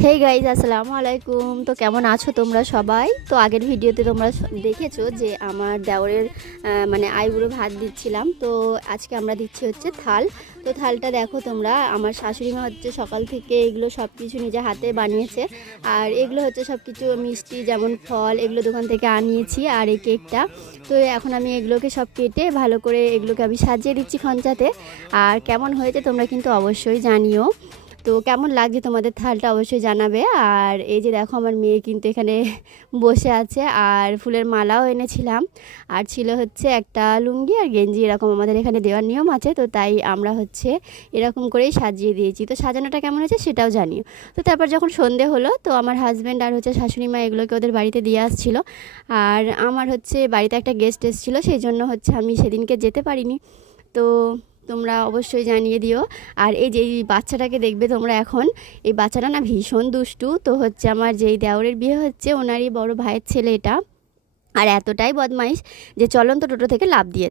Hey guys, আসসালামু আলাইকুম। তো কেমন আছো তোমরা সবাই? তো আগের ভিডিওতে তোমরা দেখেছো যে আমার দেওরের মানে আইবুড়ো ভাত দিচ্ছিলাম। তো আজকে আমরা দিচ্ছি হচ্ছে থাল। তো থালটা দেখো তোমরা, আমার শাশুড়ি মা হচ্ছে সকাল থেকে এগুলো সব কিছু নিজে হাতে বানিয়েছে। আর এগুলো হচ্ছে সব কিছু মিষ্টি, যেমন ফল, এগুলো দোকান থেকে আনিয়েছি। আর এই কেকটা, তো এখন আমি এগুলোকে সব কেটে ভালো করে এগুলোকে আমি সাজিয়ে দিচ্ছি খঞ্চাতে। আর কেমন হয়েছে তোমরা কিন্তু অবশ্যই জানিও। তো কেমন লাগছে তোমাদের থালটা অবশ্যই জানাবে। আর এই যে দেখো, আমার মেয়ে কিন্তু এখানে বসে আছে। আর ফুলের মালাও এনেছিলাম, আর ছিল হচ্ছে একটা লুঙ্গি আর গেঞ্জি, এরকম আমাদের এখানে দেওয়ার নিয়ম আছে। তো তাই আমরা হচ্ছে এরকম করেই সাজিয়ে দিয়েছি। তো সাজানোটা কেমন হয়েছে সেটাও জানিও। তো তারপর যখন সন্ধে হলো, তো আমার হাজব্যান্ড আর হচ্ছে শাশুড়ি মা এগুলোকে ওদের বাড়িতে দিয়ে আসছিলো। আর আমার হচ্ছে বাড়িতে একটা গেস্ট এসেছিলো, সেই জন্য হচ্ছে আমি সেদিনকে যেতে পারিনি। তো তোমরা অবশ্যই জানিয়ে দিও। আর এই যে এই বাচ্চাটাকে দেখবে তোমরা এখন, এই বাচ্চাটা না ভীষণ দুষ্টু। তো হচ্ছে আমার যেই দেওরের বিয়ে হচ্ছে ওনারই বড় ভাইয়ের ছেলে এটা। আর এতটাই বদমাইশ যে চলন্ত টোটো থেকে লাফ দিয়ে